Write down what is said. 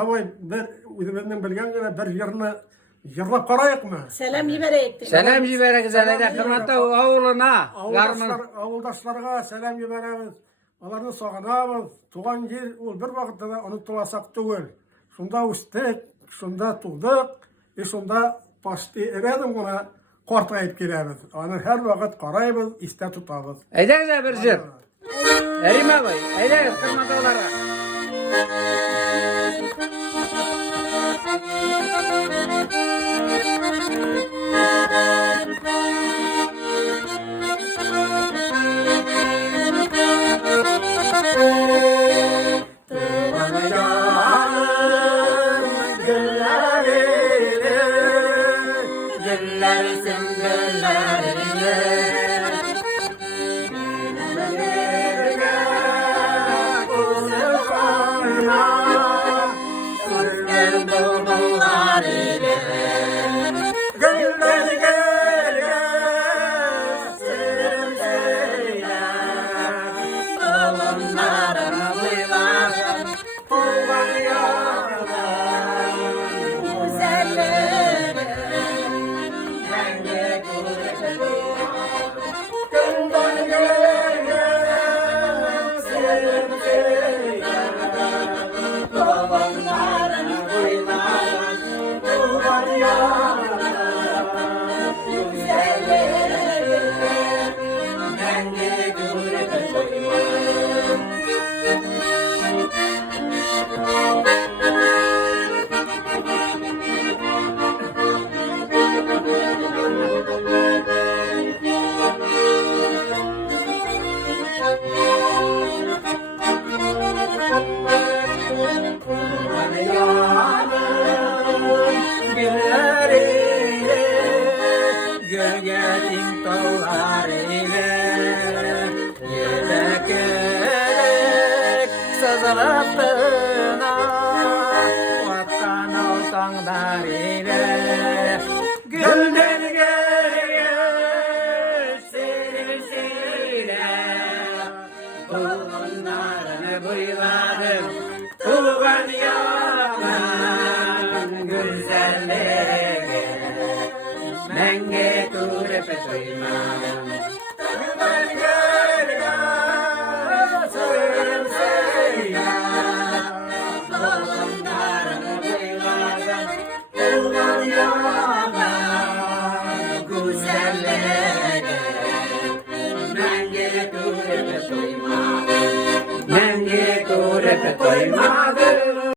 Davay bir üzerinden bilgen gene bir yerini yırlap karayık mı? Selam yiberek. Selam jiberek zelede hürmetli oğluna. Avuldaşlarga selam yiberemiz. Alarını soğanamız. Tuğan yer ol bir vakitte de unutulasak tugul. Şunda ustek, şunda tuğduk, şunda pastı eredim ona kortayıp gelemiz. Onu her vakit karayımız, iste tutabız. Eydenize bir jir. Erime boy. Eydeniz hürmetli oğlara. Nenge tu repetoy ma